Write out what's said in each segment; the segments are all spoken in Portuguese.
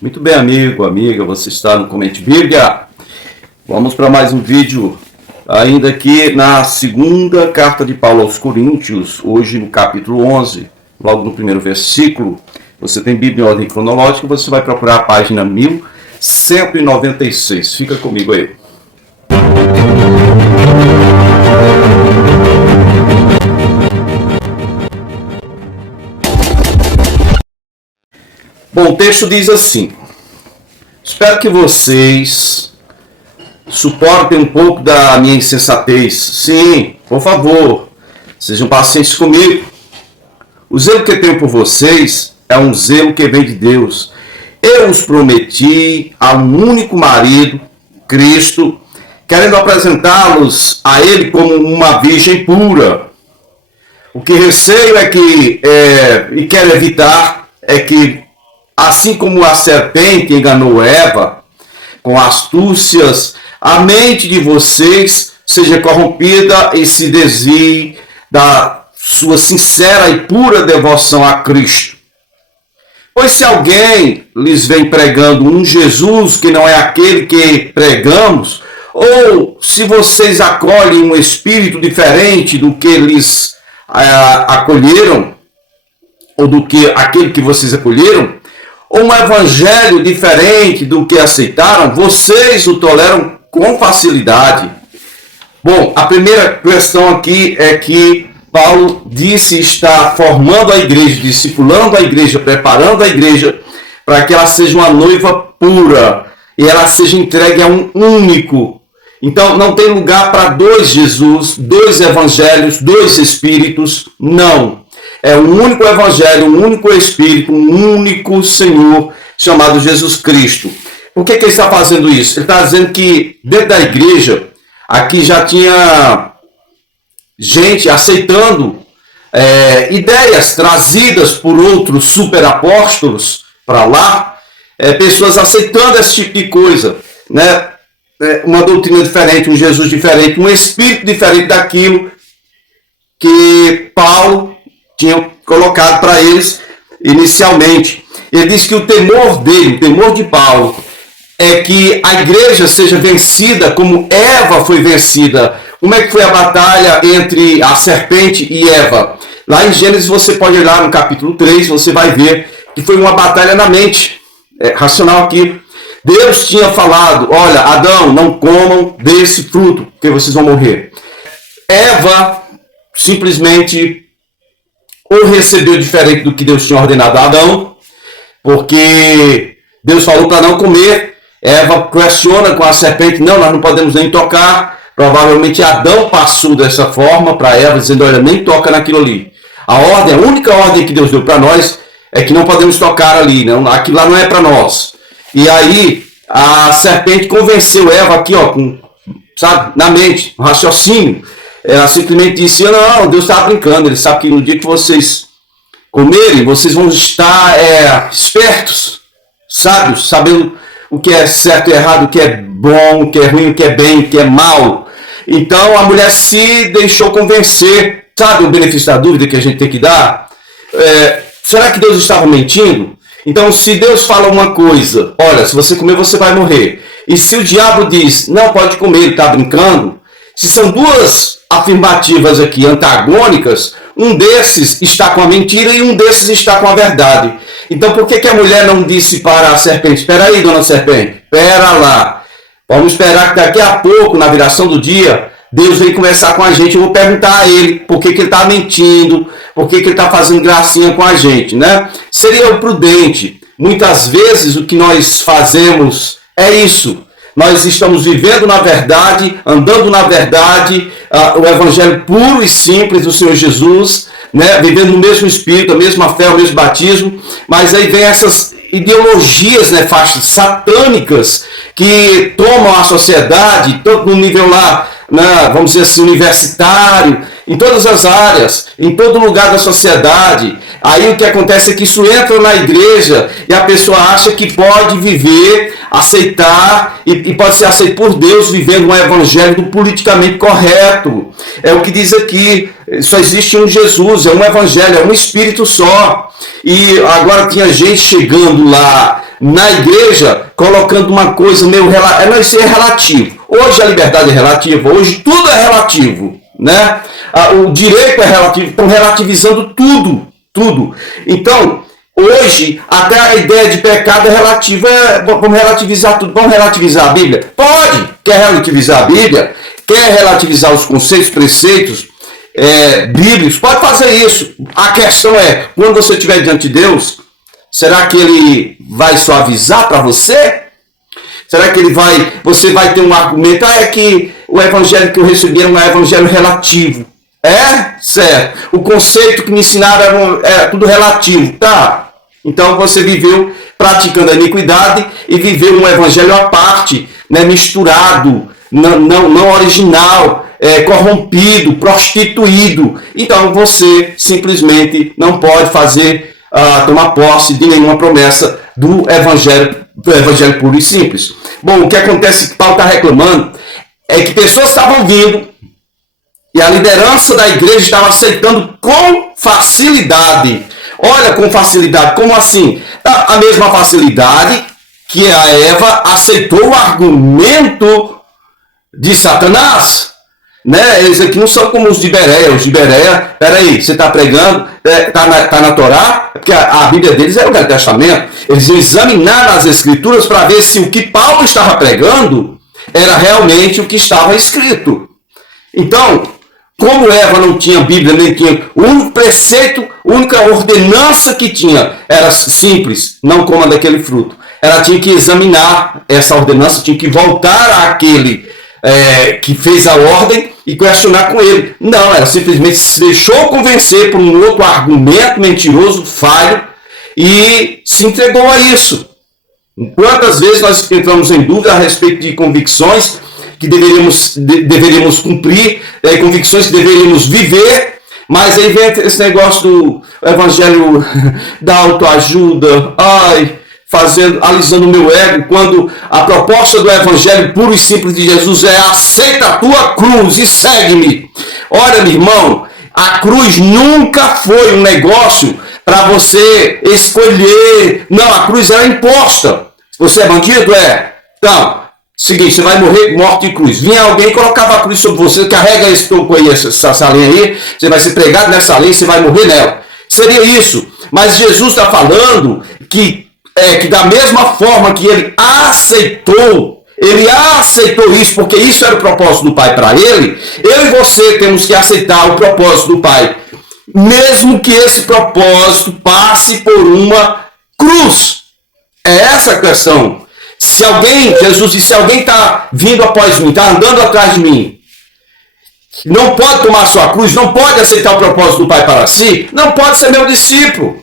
Muito bem, amigo, amiga, você está no Comente Bíblia. Vamos para mais um vídeo, ainda aqui na segunda carta de Paulo aos Coríntios, hoje no capítulo 11, logo no primeiro versículo. Você tem Bíblia em ordem cronológica, você vai procurar a página 1196. Fica comigo aí. Bom, o texto diz assim: espero que vocês suportem um pouco da minha insensatez. Sim, por favor, sejam pacientes comigo. O zelo que eu tenho por vocês é um zelo que vem de Deus. Eu os prometi a um único marido, Cristo, querendo apresentá-los a Ele como uma virgem pura. O que receio e quero evitar é que, assim como a serpente enganou Eva com astúcias, a mente de vocês seja corrompida e se desvie da sua sincera e pura devoção a Cristo. Pois se alguém lhes vem pregando um Jesus que não é aquele que pregamos, ou se vocês acolhem um espírito diferente do que lhes acolheram, ou do que aquele que vocês acolheram, ou um evangelho diferente do que aceitaram, vocês o toleram com facilidade. Bom, a primeira questão aqui é que Paulo disse estar formando a igreja, discipulando a igreja, preparando a igreja para que ela seja uma noiva pura e ela seja entregue a um único. Então não tem lugar para dois Jesus, dois evangelhos, dois espíritos, não. É um único evangelho, um único espírito, um único Senhor chamado Jesus Cristo. Por que ele está fazendo isso? Ele está dizendo que dentro da igreja, aqui já tinha gente aceitando ideias trazidas por outros superapóstolos para lá, pessoas aceitando esse tipo de coisa, né? Uma doutrina diferente, um Jesus diferente, um espírito diferente daquilo que Paulo tinha colocado para eles inicialmente. Ele diz que o temor dele, o temor de Paulo, é que a igreja seja vencida como Eva foi vencida. Como é que foi a batalha entre a serpente e Eva? Lá em Gênesis você pode olhar no capítulo 3, você vai ver que foi uma batalha na mente, racional aqui. Deus tinha falado, olha, Adão, não comam desse fruto, porque vocês vão morrer. Eva simplesmente ou recebeu diferente do que Deus tinha ordenado a Adão, porque Deus falou para não comer. Eva questiona com a serpente, não, nós não podemos nem tocar. Provavelmente Adão passou dessa forma para Eva, dizendo, olha, nem toca naquilo ali. A única ordem que Deus deu para nós é que não podemos tocar ali, não, aquilo lá não é para nós. E aí a serpente convenceu Eva aqui, ó, na mente, no raciocínio. Ela simplesmente disse, não, Deus estava brincando, ele sabe que no dia que vocês comerem, vocês vão estar espertos, sábios, sabendo o que é certo e errado, o que é bom, o que é ruim, o que é bem, o que é mal. Então a mulher se deixou convencer. Sabe o benefício da dúvida que a gente tem que dar? Será que Deus estava mentindo? Então se Deus fala uma coisa, olha, se você comer você vai morrer. E se o diabo diz, não pode comer, ele está brincando. Se são duas afirmativas aqui antagônicas, um desses está com a mentira e um desses está com a verdade. Então por que a mulher não disse para a serpente, espera aí, dona serpente, espera lá. Vamos esperar que daqui a pouco, na viração do dia, Deus vem conversar com a gente. Eu vou perguntar a ele por que ele está mentindo, por que ele está fazendo gracinha com a gente, né? Seria o prudente. Muitas vezes o que nós fazemos é isso. Nós estamos vivendo na verdade, andando na verdade, o evangelho puro e simples do Senhor Jesus, né? Vivendo no mesmo espírito, a mesma fé, o mesmo batismo, mas aí vem essas ideologias nefastas, satânicas, que tomam a sociedade, todo no nível lá, né, vamos dizer assim, universitário, em todas as áreas, em todo lugar da sociedade. Aí o que acontece é que isso entra na igreja e a pessoa acha que pode viver, aceitar e pode ser aceito por Deus vivendo um evangelho do politicamente correto. É o que diz aqui, só existe um Jesus, é um evangelho, é um espírito só. E agora tinha gente chegando lá na igreja colocando uma coisa meio relativa. Isso é relativo. Hoje a liberdade é relativa, hoje tudo é relativo, né? O direito é relativo, estão relativizando tudo. Então, hoje, até a ideia de pecado é relativa. Vamos relativizar tudo. Vamos relativizar a Bíblia? Pode! Quer relativizar a Bíblia? Quer relativizar os conceitos, preceitos bíblicos? Pode fazer isso. A questão é, quando você estiver diante de Deus, será que Ele vai suavizar para você? Será que você vai ter um argumento? É que o evangelho que eu recebi era um evangelho relativo. Certo. O conceito que me ensinaram era tudo relativo. Tá. Então você viveu praticando a iniquidade e viveu um evangelho à parte, né, misturado, não original, corrompido, prostituído. Então você simplesmente não pode tomar posse de nenhuma promessa do evangelho puro e simples. Bom, o que acontece que Paulo está reclamando é que pessoas estavam vindo e a liderança da igreja estava aceitando com facilidade. Olha, com facilidade, como assim? A mesma facilidade que a Eva aceitou o argumento de Satanás. Né? Eles aqui não são como os de Bereia. Os de Bereia, peraí, você está pregando, está na Torá, porque a Bíblia deles é o Velho Testamento. Eles examinaram as Escrituras para ver se o que Paulo estava pregando era realmente o que estava escrito. Então, como Eva não tinha Bíblia, nem tinha, o único preceito, a única ordenança que tinha era simples, não coma daquele fruto. Ela tinha que examinar essa ordenança, tinha que voltar àquele que fez a ordem e questionar com ele. Não, ela simplesmente se deixou convencer por um outro argumento mentiroso, falho, e se entregou a isso. Quantas vezes nós entramos em dúvida a respeito de convicções que deveríamos cumprir, convicções que deveríamos viver, mas aí vem esse negócio do evangelho da autoajuda, alisando o meu ego, quando a proposta do evangelho puro e simples de Jesus é: aceita a tua cruz e segue-me. Olha, meu irmão, a cruz nunca foi um negócio para você escolher. Não, a cruz era imposta. Você é bandido? Então, seguinte, você vai morrer morte de cruz. Vinha alguém e colocava a cruz sobre você, carrega esse toco aí, essa linha aí, você vai ser pregado nessa linha e você vai morrer nela. Seria isso. Mas Jesus está falando que da mesma forma que ele aceitou isso, porque isso era o propósito do Pai para ele, eu e você temos que aceitar o propósito do Pai, mesmo que esse propósito passe por uma cruz. É essa a questão. Jesus disse: se alguém está vindo após mim, está andando atrás de mim, não pode tomar sua cruz, não pode aceitar o propósito do Pai para si, não pode ser meu discípulo.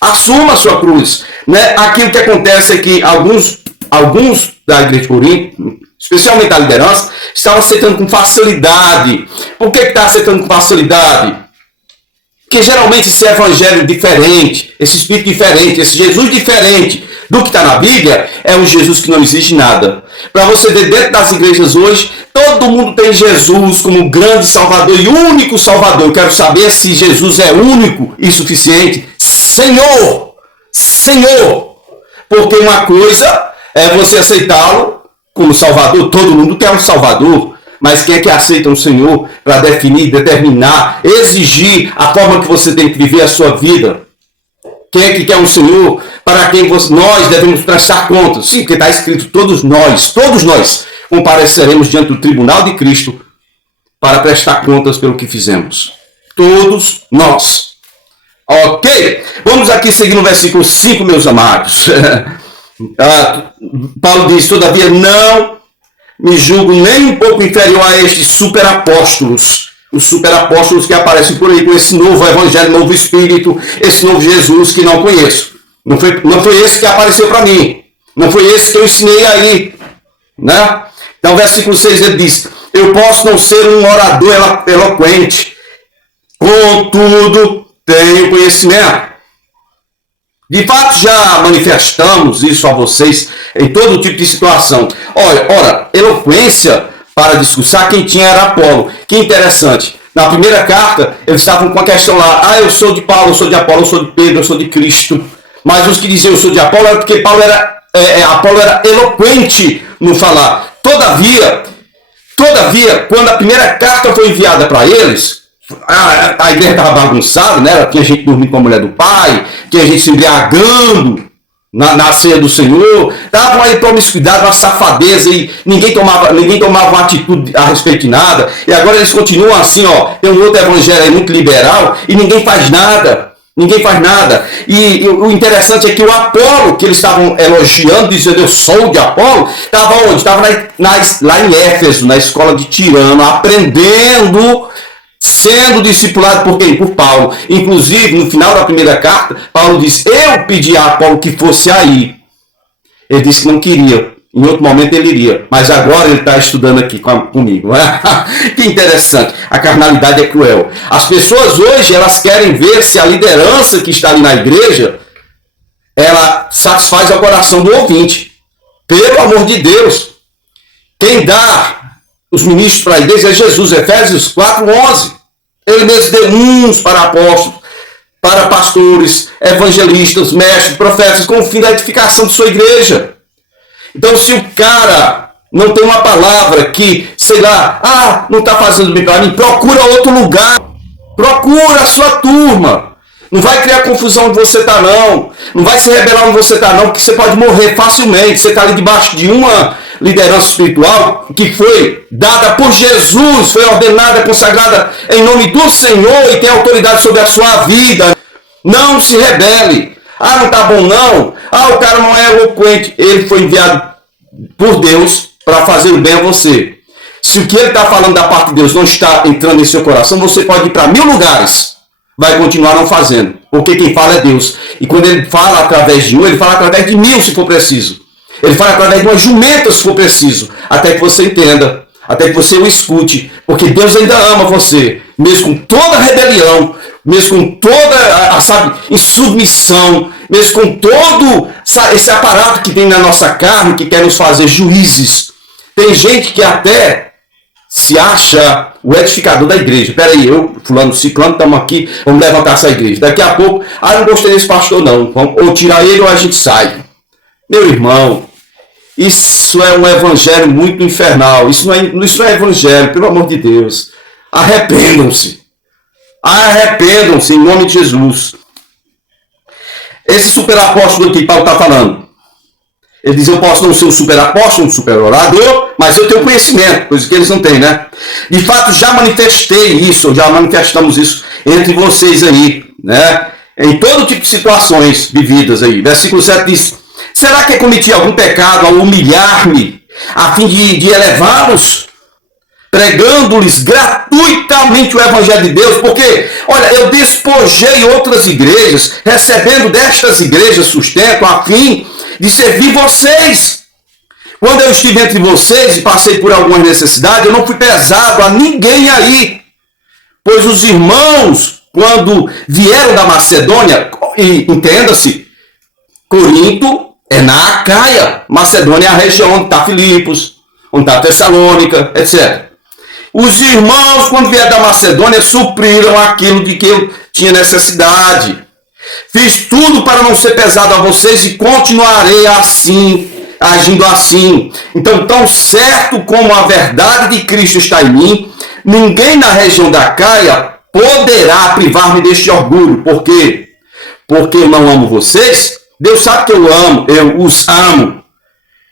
Assuma a sua cruz. Né? Aqui o que acontece é que alguns da igreja de Corinto, especialmente a liderança, estavam aceitando com facilidade. Por que está aceitando com facilidade? Porque geralmente esse evangelho diferente, esse espírito diferente, esse Jesus diferente do que está na Bíblia, é um Jesus que não exige nada. Para você ver, dentro das igrejas hoje, todo mundo tem Jesus como grande Salvador e único Salvador. Eu quero saber se Jesus é único e suficiente. Senhor! Porque uma coisa é você aceitá-lo como Salvador. Todo mundo quer um Salvador. Mas quem é que aceita um Senhor para definir, determinar, exigir a forma que você tem que viver a sua vida? Quem é que quer um Senhor para quem nós devemos prestar contas? Sim, porque está escrito: todos nós compareceremos diante do tribunal de Cristo para prestar contas pelo que fizemos. Todos nós. Ok? Vamos aqui seguir no versículo 5, meus amados. Paulo diz: todavia não me julgo nem um pouco inferior a estes superapóstolos. Os superapóstolos que aparecem por aí com esse novo evangelho, novo espírito, esse novo Jesus que não conheço. Não foi esse que apareceu para mim. Não foi esse que eu ensinei aí. Né? Então, versículo 6 ele diz: eu posso não ser um orador eloquente, contudo tenho conhecimento. De fato, já manifestamos isso a vocês em todo tipo de situação. Ora, eloquência para discursar, quem tinha era Apolo. Que interessante. Na primeira carta, eles estavam com a questão lá: eu sou de Paulo, eu sou de Apolo, eu sou de Pedro, eu sou de Cristo. Mas os que diziam eu sou de Apolo era porque Paulo era Apolo era eloquente no falar. Todavia, quando a primeira carta foi enviada para eles, a igreja estava bagunçada, né? Tinha gente dormindo com a mulher do pai, tinha gente se embriagando na ceia do Senhor, estava uma promiscuidade, uma safadeza, e ninguém tomava uma atitude a respeito de nada. E agora eles continuam assim, ó. Tem um outro evangelho aí muito liberal e ninguém faz nada. Ninguém faz nada. E o interessante é que o Apolo, que eles estavam elogiando, dizendo eu sou de Apolo, estava onde? Estava lá em Éfeso, na escola de Tirano, aprendendo, sendo discipulado por quem? Por Paulo. Inclusive, no final da primeira carta, Paulo diz, eu pedi a Apolo que fosse aí. Ele disse que não queria. Em outro momento ele iria. Mas agora ele está estudando aqui comigo. Que interessante. A carnalidade é cruel. As pessoas hoje, elas querem ver se a liderança que está ali na igreja, ela satisfaz o coração do ouvinte. Pelo amor de Deus. Quem dá os ministros para a igreja é Jesus. Efésios 4:11. Ele mesmo deu uns para apóstolos, para pastores, evangelistas, mestres, profetas, com o fim da edificação de sua igreja. Então, se o cara não tem uma palavra que, sei lá, não está fazendo bem para mim, procura outro lugar. Procura a sua turma. Não vai criar confusão onde você está, não. Não vai se rebelar onde você está, não, porque você pode morrer facilmente. Você está ali debaixo de uma liderança espiritual que foi dada por Jesus, foi ordenada, consagrada em nome do Senhor e tem autoridade sobre a sua vida. Não se rebele. Não está bom não. O cara não é eloquente. Ele foi enviado por Deus para fazer o bem a você. Se o que ele está falando da parte de Deus não está entrando em seu coração, você pode ir para 1000 lugares. Vai continuar não fazendo. Porque quem fala é Deus. E quando ele fala através de um, ele fala através de 1000 se for preciso. Ele fala através de uma jumenta se for preciso. Até que você entenda. Até que você o escute. Porque Deus ainda ama você. Mesmo com toda a rebelião. Mesmo com toda, insubmissão. Mesmo com todo esse aparato que tem na nossa carne. Que quer nos fazer juízes. Tem gente que até se acha o edificador da igreja. Peraí, eu, fulano, ciclano, estamos aqui. Vamos levantar essa igreja. Daqui a pouco, não gostei desse pastor não. Ou tirar ele ou a gente sai. Meu irmão, isso é um evangelho muito infernal. Isso não é evangelho, pelo amor de Deus. Arrependam-se. Arrependam-se em nome de Jesus. Esse superapóstolo que Paulo está falando. Ele diz, eu posso não ser um superapóstolo, um super orador, mas eu tenho conhecimento, coisa que eles não têm, né? De fato, já manifestei isso, já manifestamos isso entre vocês aí, né? Em todo tipo de situações vividas aí. Versículo 7 diz, será que cometi algum pecado ao humilhar-me, a fim de elevá-los, pregando-lhes gratuitamente o Evangelho de Deus? Porque, olha, eu despojei outras igrejas, recebendo destas igrejas sustento, a fim de servir vocês. Quando eu estive entre vocês e passei por algumas necessidades, eu não fui pesado a ninguém aí. Pois os irmãos, quando vieram da Macedônia, e entenda-se, Corinto é na Acaia, Macedônia é a região onde está Filipos, onde está Tessalônica, etc. Os irmãos, quando vieram da Macedônia, supriram aquilo de que eu tinha necessidade. Fiz tudo para não ser pesado a vocês e continuarei assim, agindo assim. Então, tão certo como a verdade de Cristo está em mim, ninguém na região da Acaia poderá privar-me deste orgulho. Por quê? Porque eu não amo vocês? Deus sabe que eu os amo.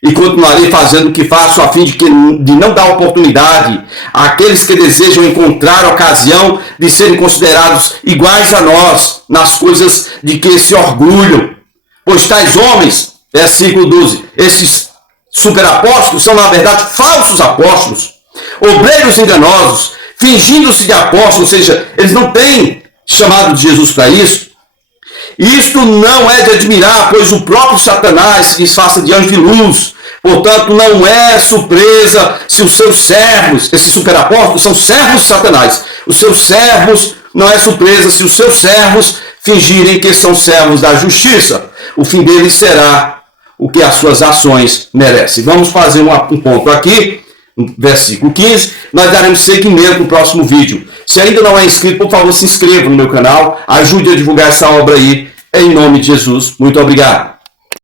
E continuarei fazendo o que faço a fim de não dar oportunidade àqueles que desejam encontrar ocasião de serem considerados iguais a nós nas coisas de que se orgulham. Pois tais homens, versículo 12, esses superapóstolos são na verdade falsos apóstolos, obreiros enganosos, fingindo-se de apóstolos, ou seja, eles não têm chamado de Jesus para isso. Isto não é de admirar, pois o próprio Satanás se disfarça de anjo de luz. Portanto, não é surpresa se os seus servos, esses superapóstolos, são servos de Satanás. Os seus servos, não é surpresa se os seus servos fingirem que são servos da justiça. O fim deles será o que as suas ações merecem. Vamos fazer um ponto aqui, no versículo 15. Nós daremos seguimento no próximo vídeo. Se ainda não é inscrito, por favor, se inscreva no meu canal. Ajude a divulgar essa obra aí, em nome de Jesus. Muito obrigado.